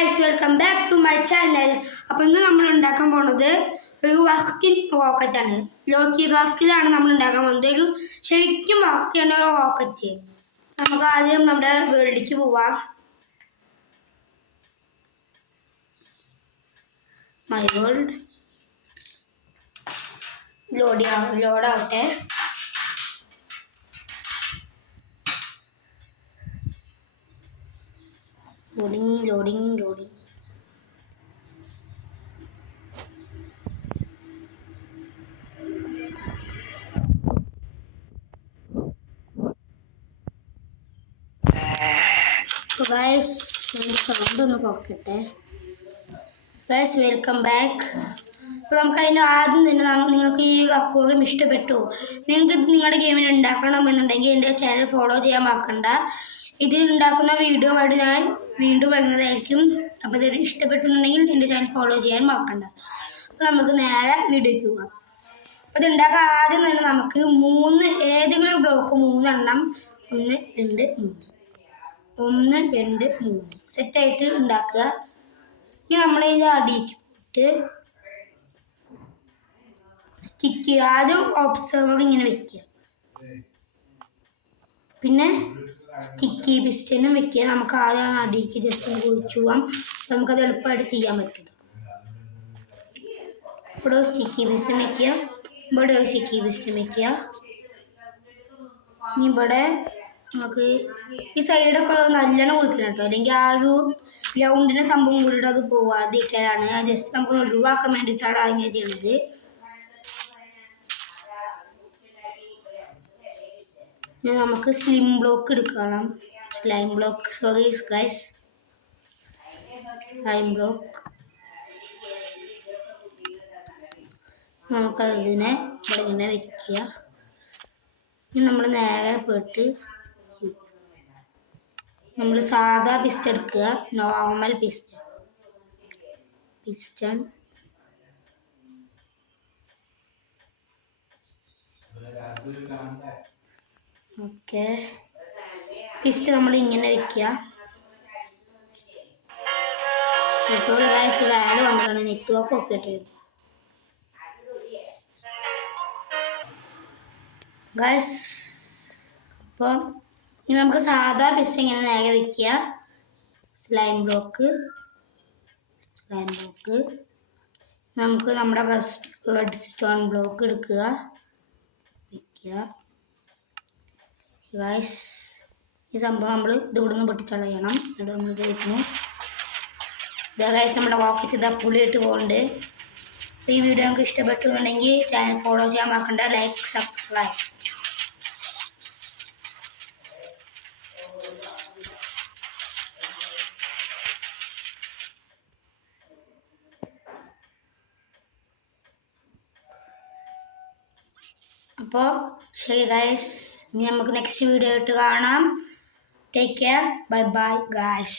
Guys, welcome back to my channel. അപ്പോൾ ഇന്ന് നമ്മൾ ഉണ്ടാക്കാൻ പോകുന്നത് ഒരു വർക്കിൻ റോക്കറ്റാണ്. ലോക്കി ക്രാഫ്റ്റിലാണ് നമ്മൾ ഉണ്ടാക്കാൻ പോകുന്നത്. ഒരു ശരിക്കും വർക്ക് ചെയ്യുന്ന ഒരു റോക്കറ്റ്. നമുക്ക് ആദ്യം നമ്മുടെ വേൾഡിലേക്ക് പോവാം. മൈ വേൾഡ് ലോഡാവട്ടെ. ലോഡിങ്. ഗൈസ്, സൗണ്ട് ഒന്ന് കുറക്കട്ടെ. Guys, welcome back. അപ്പോൾ നമുക്ക് അതിന് ആദ്യം തന്നെ നിങ്ങൾക്ക് ഈ അക്വേറിയം ഇഷ്ടപ്പെട്ടു, നിങ്ങൾക്ക് നിങ്ങളുടെ ഗെയിമിൽ ഉണ്ടാക്കണമെന്നുണ്ടെങ്കിൽ എൻ്റെ ചാനൽ ഫോളോ ചെയ്യാൻ മറക്കണ്ട. ഇതിൽ ഉണ്ടാക്കുന്ന വീഡിയോ ആയിട്ട് ഞാൻ വീണ്ടും വരുന്നതായിരിക്കും. അപ്പോൾ ഇത് ഇഷ്ടപ്പെട്ടുന്നുണ്ടെങ്കിൽ എൻ്റെ ചാനൽ ഫോളോ ചെയ്യാൻ മറക്കണ്ട. അപ്പോൾ നമുക്ക് നേരെ വീഡിയോയ്ക്ക് പോകാം. അപ്പോൾ ഇത് ഉണ്ടാക്കാൻ ആദ്യം തന്നെ നമുക്ക് ഏതെങ്കിലും ബ്ലോക്ക് 3 എണ്ണം 1 2 3 സെറ്റായിട്ട് ഉണ്ടാക്കുക. ഇനി നമ്മളിതിൻ്റെ അടിയിലേക്ക് പോയിട്ട് സ്റ്റിക്ക് ചെയ്യുക. ആദ്യം ഒബ്സർവർ ഇങ്ങനെ വെക്കുക, പിന്നെ സ്റ്റിക്കി പിസ്റ്റനും വെക്കുക. നമുക്ക് ആദ്യം അടിയിലേക്ക് ജസ്റ്റ് ഒന്ന് കുഴിച്ചു പോകാം. നമുക്കത് എളുപ്പമായിട്ട് ചെയ്യാൻ പറ്റും. ഇവിടെ സ്റ്റിക്കി പിസ്റ്റൻ വെക്കുക, ഇവിടെ സ്റ്റിക്കി പിസ്റ്റൻ വെക്കുക. ഇനി ഇവിടെ നമുക്ക് ഈ സൈഡൊക്കെ നല്ലോണം കുഴിക്കണം കേട്ടോ, അല്ലെങ്കിൽ ആ ഒരു ഗ്രൗണ്ടിൻ്റെ സംഭവം കൂടിയിട്ട് അത് പോവാതിരിക്കലാണ്. ജസ്റ്റ് നമുക്ക് ഒഴിവാക്കാൻ വേണ്ടിയിട്ടാണ് അങ്ങനെ ചെയ്യണത്. നമുക്ക് സ്ലൈം ബ്ലോക്ക് എടുക്കണം. സ്ലൈം ബ്ലോക്ക് നമുക്കതിനെ ഇവിടെ ഇങ്ങനെ വെക്കുക. ഇനി നമ്മൾ നേരെ പോയിട്ട് നമ്മൾ സാധാ പിസ്റ്റൺ എടുക്കുക, നോർമൽ പിസ്റ്റൺ. ഓക്കെ, പിസ്റ്റൺ നമ്മൾ ഇങ്ങനെ വെക്കുക. ആഡ് വന്നിട്ടാണ് നെറ്റ്വർക്ക് ഒക്കെ ഇട്ട് ഗൈസ്. അപ്പോൾ ഇനി നമുക്ക് സാധാ പിസ്റ്റൺ ഇങ്ങനെ നേരെ വെക്കുക. സ്ലൈം ബ്ലോക്ക് നമുക്ക് നമ്മുടെ റെഡ് സ്റ്റോൺ ബ്ലോക്ക് എടുക്കുക, വെക്കുക. ഗൈസ്, ഈ സംഭവം നമ്മൾ ഇവിടെ നിന്ന് പൊട്ടിച്ചളയണം. എന്നിട്ട് നമ്മൾ വെക്കുന്നു. ഗൈസ്, നമ്മുടെ റോക്കറ്റ് ഇതാ പുളിയിട്ട് പോകുന്നുണ്ട്. അപ്പോൾ ഈ വീഡിയോ നിങ്ങൾക്ക് ഇഷ്ടപ്പെട്ടുണ്ടെങ്കിൽ ചാനൽ ഫോളോ ചെയ്യാൻ മറക്കണ്ട. Like, subscribe. അപ്പോൾ ശരി ഗൈസ്, ഇനി നമുക്ക് നെക്സ്റ്റ് വീഡിയോ ആയിട്ട് കാണാം. Take care, bye guys.